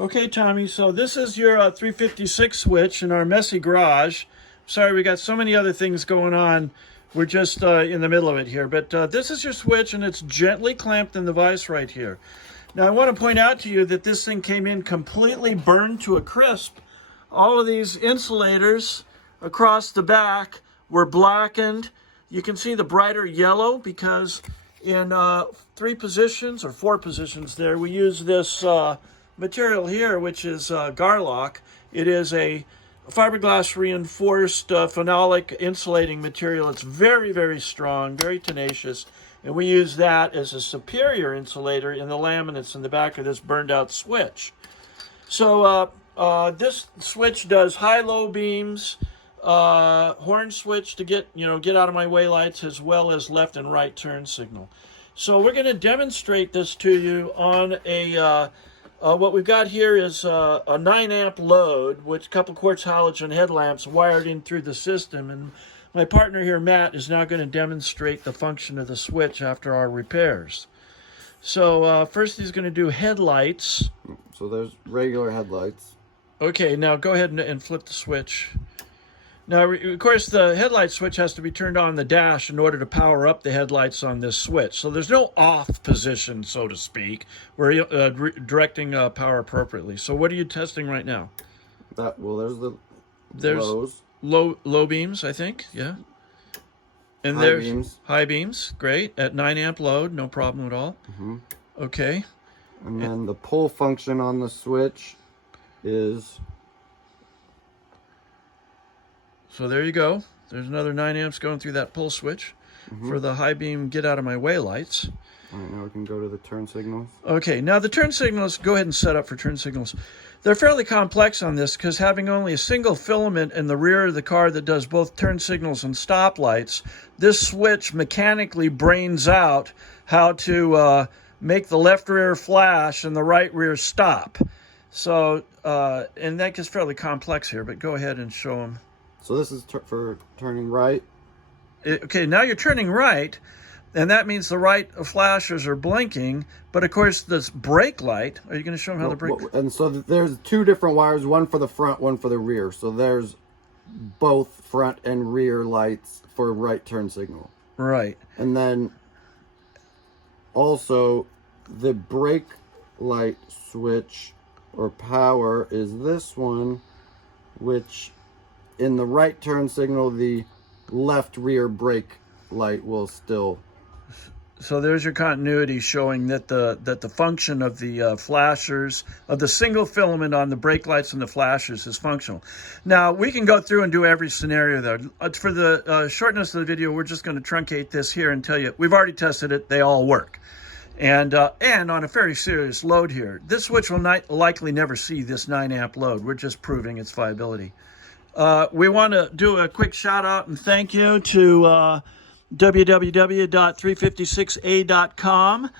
Okay, Tommy, so this is your 356 switch in our messy garage. Sorry, we got so many other things going on. We're just in the middle of it here. But this is your switch, and it's gently clamped in the vise right here. Now, I want to point out to you that this thing came in completely burned to a crisp. All of these insulators across the back were blackened. You can see the brighter yellow because in 4 positions there, we use this material here, which is Garlock. It is a fiberglass reinforced phenolic insulating material. It's very, very strong, very tenacious, and we use that as a superior insulator in the laminates in the back of this burned out switch. So this switch does high-low beams, horn switch to get out of my way lights, as well as left and right turn signal. So we're going to demonstrate this to you on a what we've got here is a 9-amp load with a couple quartz halogen headlamps wired in through the system. And my partner here, Matt, is now going to demonstrate the function of the switch after our repairs. So first he's going to do headlights. So there's regular headlights. Okay, now go ahead and flip the switch. Now, of course, the headlight switch has to be turned on the dash in order to power up the headlights on this switch. So there's no off position, so to speak. We're directing power appropriately. So what are you testing right now? There's lows. Low beams, I think, yeah. And High beams. High beams, great. At 9-amp load, no problem at all. Mm-hmm. Okay. And then the pull function on the switch is... So there you go. There's another 9 amps going through that pull switch for the high beam get out of my way lights. All right, now we can go to the turn signals. Okay, now the turn signals, go ahead and set up for turn signals. They're fairly complex on this because having only a single filament in the rear of the car that does both turn signals and stop lights, this switch mechanically brains out how to make the left rear flash and the right rear stop. So, and that gets fairly complex here, but go ahead and show them. So this is for turning right. Okay, now you're turning right, and that means the right flashers are blinking. But of course, this brake light. Are you going to show them how the brake? And so there's 2 different wires, one for the front, one for the rear. So there's both front and rear lights for right turn signal. Right. And then also the brake light switch or power is this one, which in the right turn signal, the left rear brake light will still. So there's your continuity showing that the function of the flashers, of the single filament on the brake lights and the flashers is functional. Now, we can go through and do every scenario there. For the shortness of the video, we're just going to truncate this here and tell you, we've already tested it, they all work. And on a very serious load here. This switch will likely never see this 9-amp load. We're just proving its viability. We want to do a quick shout out and thank you to www.356a.com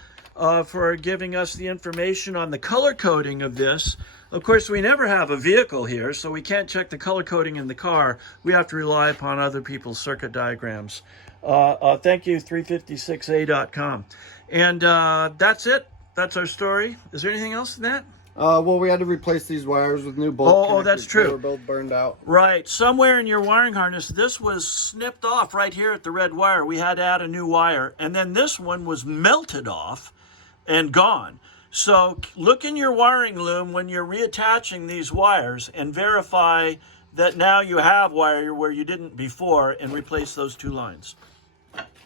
for giving us the information on the color coding of this. Of course, we never have a vehicle here, so we can't check the color coding in the car. We have to rely upon other people's circuit diagrams. Thank you, 356a.com. And that's it. That's our story. Is there anything else in that? Well, we had to replace these wires with new bolt connectors. Oh, that's true. They were both burned out. Right. Somewhere in your wiring harness, this was snipped off right here at the red wire. We had to add a new wire. And then this one was melted off and gone. So look in your wiring loom when you're reattaching these wires and verify that now you have wire where you didn't before and replace those 2 lines.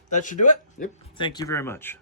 That should do it? Yep. Thank you very much.